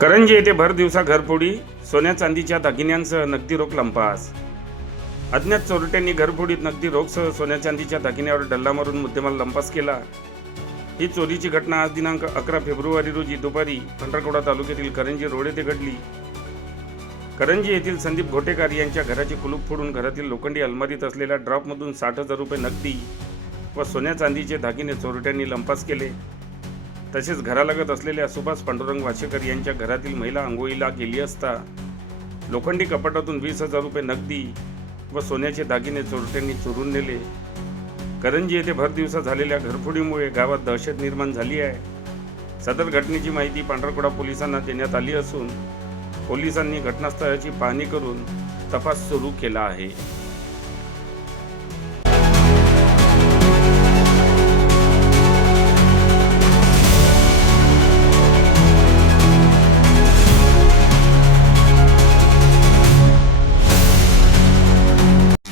करंजी येथे भर दिवसा घरफोडी सोन्या चांदीच्या दागिन्यांसह नगदी रोख लंपास. अज्ञात चोरट्यांनी घरफोडीत नगदी रोखसह सोन्या चांदीच्या दागिन्यावर डल्ला मारून मुद्देमाल लंपास केला. ही चोरीची घटना आज दिनांक अकरा फेब्रुवारी रोजी दुपारी पंढरकोडा तालुक्यातील करंजी रोड येथे घडली. करंजी येथील संदीप घोटेकार यांच्या घराचे कुलूप फोडून घरातील लोखंडी अलमारीत असलेल्या ड्रॉपमधून साठ हजार रुपये नगदी व सोन्या चांदीचे दागिने चोरट्यांनी लंपास केले. तसेच घरालगत असलेल्या सुभाष पांडुरंग वाशेकर यांच्या घरातील महिला आंघोळीला गेली असता लोखंडी कपाटातून वीस हजार रुपये नगदी व सोन्याचे दागिने चोरट्यांनी चोरून नेले. करंजी येथे भर दिवसा झालेल्या घरफोडीमुळे गावात दहशत निर्माण झाली आहे. सदर घटनेची माहिती पांढरकुडा पोलिसांना देण्यात आली असून पोलिसांनी घटनास्थळाची पाहणी करून तपास सुरू केला आहे.